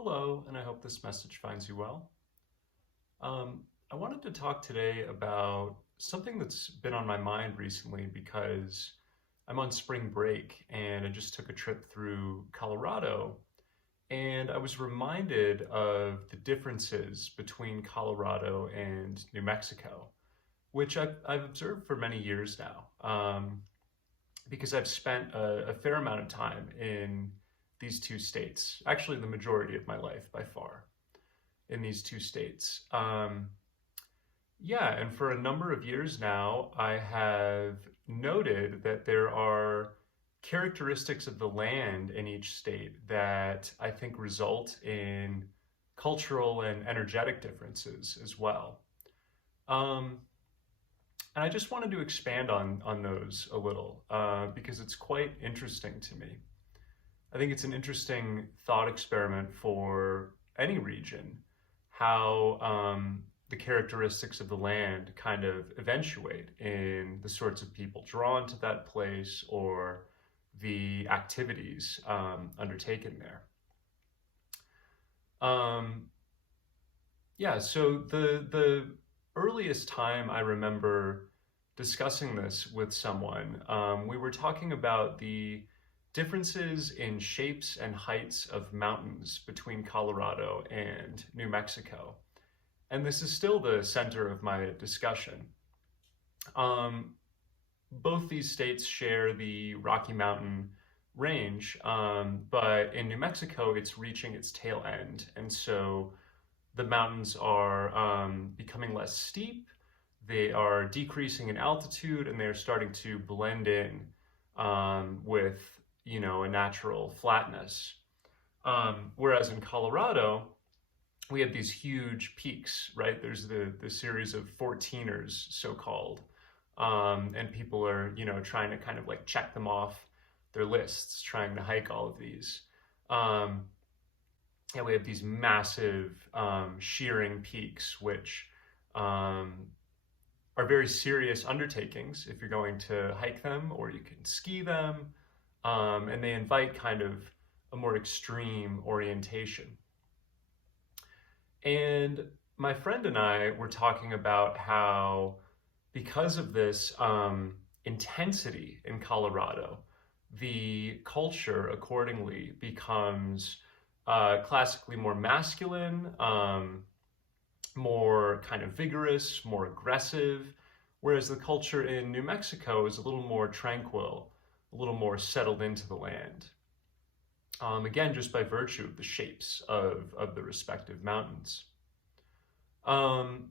Hello, and I hope this message finds you well. I wanted to talk today about something that's been on my mind recently because I'm on spring break and I just took a trip through Colorado, and I was reminded of the differences between Colorado and New Mexico, which I've observed for many years now, because I've spent a fair amount of time in these two states, actually the majority of my life by far in these two states. Yeah, and for a number of years now, I have noted that there are characteristics of the land in each state that I think result in cultural and energetic differences as well. Um, and I just wanted to expand on those a little because it's quite interesting to me. I think it's an interesting thought experiment for any region, how the characteristics of the land kind of eventuate in the sorts of people drawn to that place or the activities undertaken there. Um, yeah, so the earliest time I remember discussing this with someone, we were talking about the differences in shapes and heights of mountains between Colorado and New Mexico. And this is still the center of my discussion. Um, both these states share the Rocky Mountain range, but in New Mexico, it's reaching its tail end. And so the mountains are becoming less steep, they are decreasing in altitude, and they're starting to blend in with a natural flatness. Whereas in Colorado, we have these huge peaks, right? There's the series of 14ers, so called, and people are trying to kind of like check them off their lists, trying to hike all of these. Um, and we have these massive shearing peaks, which are very serious undertakings if you're going to hike them or you can ski them, and they invite kind of a more extreme orientation. And my friend and I were talking about how, because of this intensity in Colorado, the culture accordingly becomes classically more masculine, more kind of vigorous, more aggressive, whereas the culture in New Mexico is a little more tranquil, a little more settled into the land. Again, just by virtue of the shapes of the respective mountains. Um,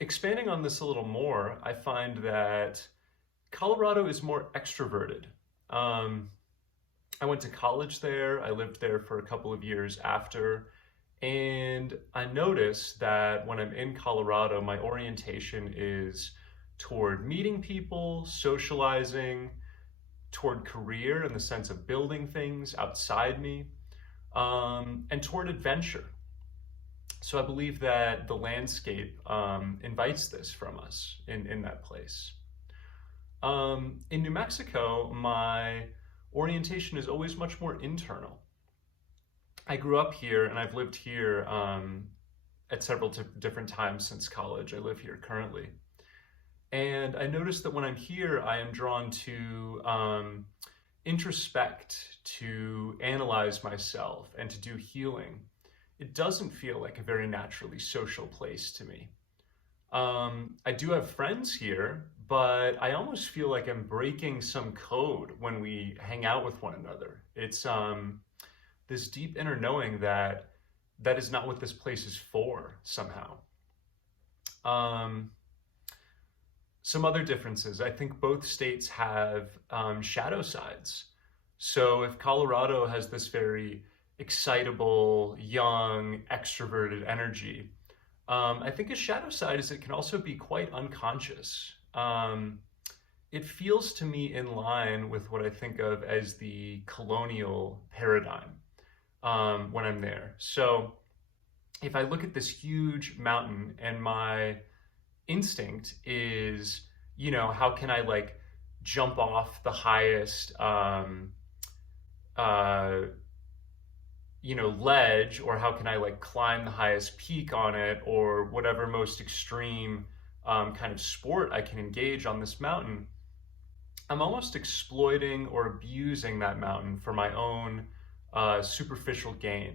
Expanding on this a little more, I find that Colorado is more extroverted. Um, I went to college there, I lived there for a couple of years after, and I noticed that when I'm in Colorado, my orientation is toward meeting people, socializing, toward career in the sense of building things outside me, and toward adventure. So I believe that the landscape invites this from us in that place. In New Mexico, my orientation is always much more internal. I grew up here and I've lived here at several different times since college. I live here currently. And I noticed that when I'm here, I am drawn to introspect, to analyze myself, and to do healing. It doesn't feel like a very naturally social place to me. I do have friends here, but I almost feel like I'm breaking some code when we hang out with one another. It's this deep inner knowing that that is not what this place is for somehow. Um, some other differences. I think both states have shadow sides. So if Colorado has this very excitable, young, extroverted energy, I think a shadow side is it can also be quite unconscious. It feels to me in line with what I think of as the colonial paradigm when I'm there. So if I look at this huge mountain and my instinct is, how can I like jump off the highest uh, ledge, or how can I like climb the highest peak on it, or whatever most extreme kind of sport I can engage on this mountain, I'm almost exploiting or abusing that mountain for my own superficial gain.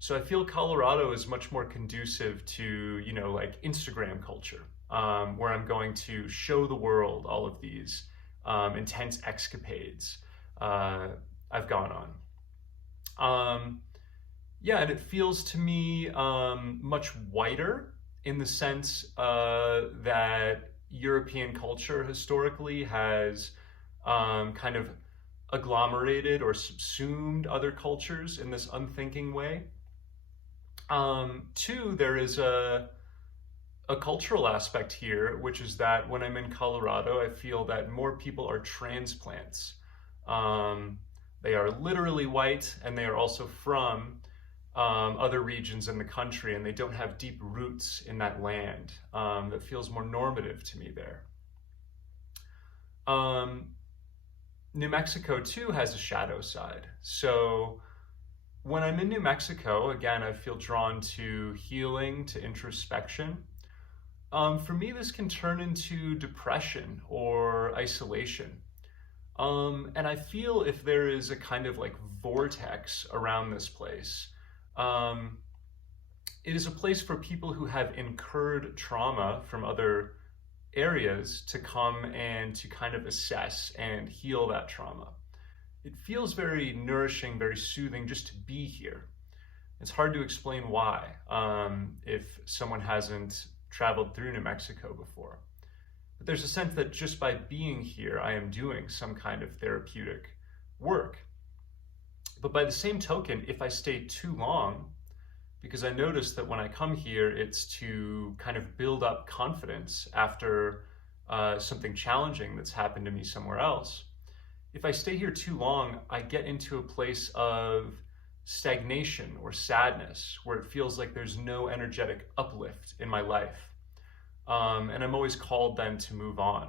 So I feel Colorado is much more conducive to, like Instagram culture, where I'm going to show the world all of these intense escapades I've gone on. Yeah, and it feels to me much whiter in the sense that European culture historically has kind of agglomerated or subsumed other cultures in this unthinking way. Two, there is a cultural aspect here, which is that when I'm in Colorado, I feel that more people are transplants. They are literally white, and they are also from other regions in the country, and they don't have deep roots in that land. That feels more normative to me there. New Mexico, too, has a shadow side. So when I'm in New Mexico, again, I feel drawn to healing, to introspection. For me, this can turn into depression or isolation. And I feel if there is a kind of like vortex around this place, it is a place for people who have incurred trauma from other areas to come and to kind of assess and heal that trauma. It feels very nourishing, very soothing just to be here. It's hard to explain why if someone hasn't traveled through New Mexico before. But there's a sense that just by being here, I am doing some kind of therapeutic work. But by the same token, if I stay too long, because I notice that when I come here, it's to kind of build up confidence after something challenging that's happened to me somewhere else. If I stay here too long, I get into a place of stagnation or sadness where it feels like there's no energetic uplift in my life. And I'm always called then to move on.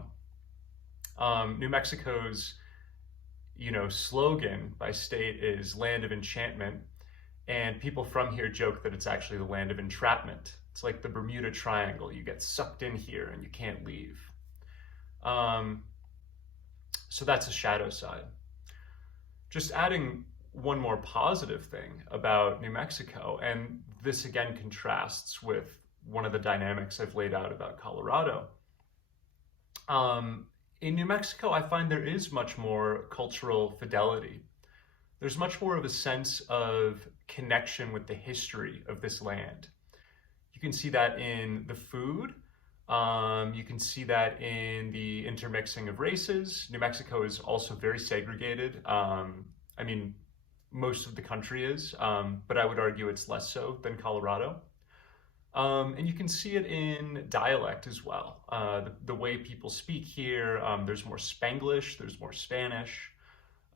New Mexico's, slogan by state is Land of Enchantment. And people from here joke that it's actually the land of entrapment. It's like the Bermuda Triangle. You get sucked in here and you can't leave. So that's a shadow side. Just adding one more positive thing about New Mexico, and this again contrasts with one of the dynamics I've laid out about Colorado. In New Mexico, I find there is much more cultural fidelity. There's much more of a sense of connection with the history of this land. You can see that in the food. You can see that in the intermixing of races. New Mexico is also very segregated. Most of the country is, but I would argue it's less so than Colorado. And you can see it in dialect as well. The way people speak here, there's more Spanglish, there's more Spanish.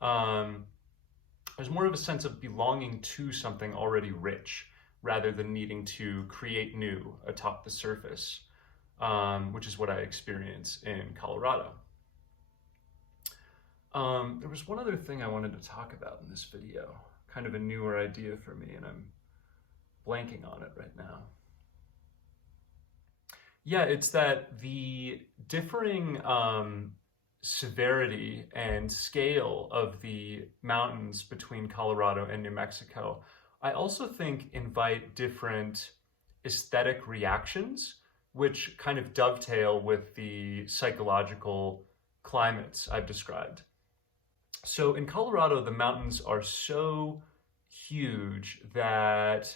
There's more of a sense of belonging to something already rich rather than needing to create new atop the surface, which is what I experience in Colorado. There was one other thing I wanted to talk about in this video, kind of a newer idea for me, and I'm blanking on it right now. Yeah, it's that the differing severity and scale of the mountains between Colorado and New Mexico, I also think invite different aesthetic reactions, which kind of dovetail with the psychological climates I've described. So in Colorado, the mountains are so huge that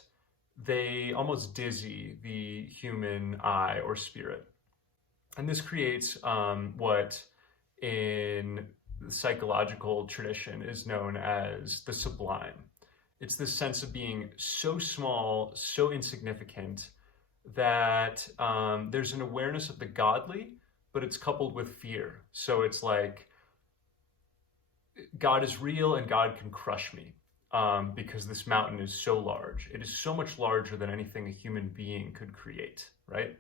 they almost dizzy the human eye or spirit. And this creates what in the psychological tradition is known as the sublime. It's this sense of being so small, so insignificant, that there's an awareness of the godly, but it's coupled with fear. So it's like, God is real and God can crush me because this mountain is so large. It is so much larger than anything a human being could create, right?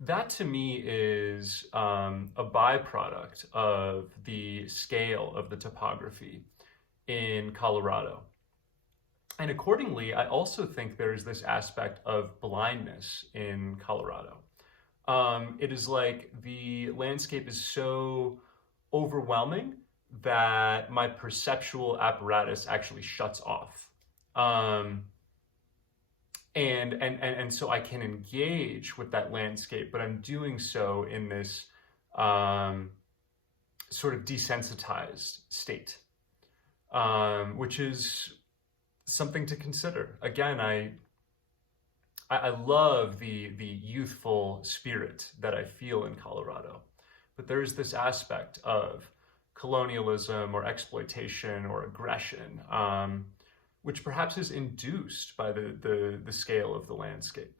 That to me is a byproduct of the scale of the topography in Colorado. And accordingly, I also think there's this aspect of blindness in Colorado. It is like the landscape is so overwhelming that my perceptual apparatus actually shuts off. And so I can engage with that landscape, but I'm doing so in this sort of desensitized state, which is something to consider. Again, I love the youthful spirit that I feel in Colorado, but there is this aspect of colonialism or exploitation or aggression, which perhaps is induced by the scale of the landscape.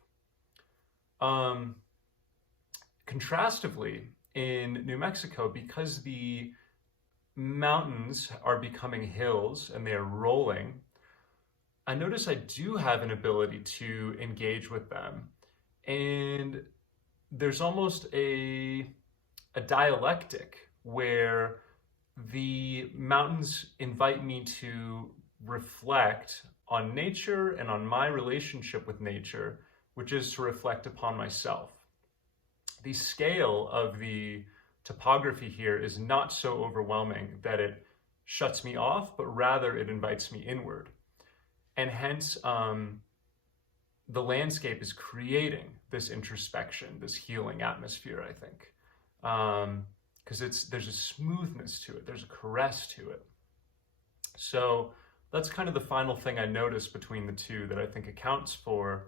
Contrastively, in New Mexico, because the mountains are becoming hills and they are rolling, I notice I do have an ability to engage with them. And there's almost a dialectic where the mountains invite me to reflect on nature and on my relationship with nature, which is to reflect upon myself. The scale of the topography here is not so overwhelming that it shuts me off, but rather it invites me inward. And hence, the landscape is creating this introspection, this healing atmosphere, I think. Because there's a smoothness to it, there's a caress to it. So that's kind of the final thing I noticed between the two that I think accounts for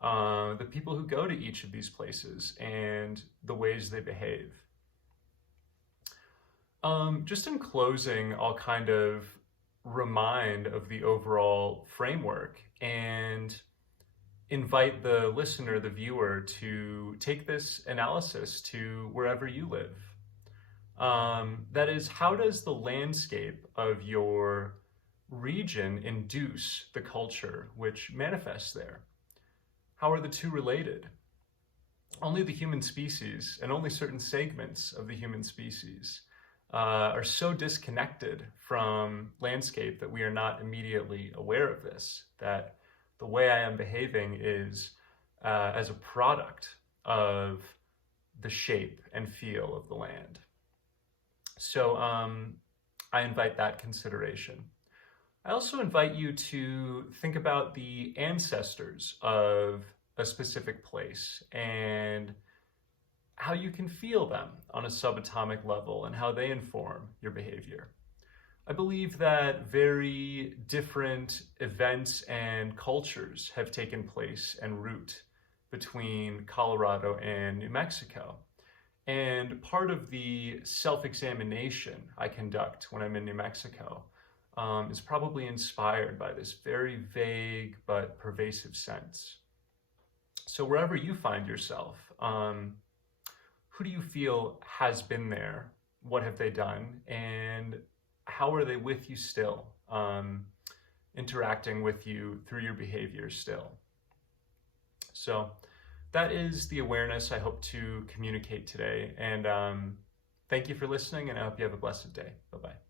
the people who go to each of these places and the ways they behave. Just in closing, I'll kind of remind of the overall framework and invite the listener, the viewer, to take this analysis to wherever you live. That is, how does the landscape of your region induce the culture which manifests there? How are the two related? Only the human species and only certain segments of the human species are so disconnected from landscape that we are not immediately aware of this, that the way I am behaving is as a product of the shape and feel of the land. So I invite that consideration. I also invite you to think about the ancestors of a specific place and how you can feel them on a subatomic level and how they inform your behavior. I believe that very different events and cultures have taken place en route between Colorado and New Mexico. And part of the self-examination I conduct when I'm in New Mexico is probably inspired by this very vague but pervasive sense. So wherever you find yourself, who do you feel has been there? What have they done? And how are they with you still? Interacting with you through your behavior still. So that is the awareness I hope to communicate today. And thank you for listening, and I hope you have a blessed day. Bye-bye.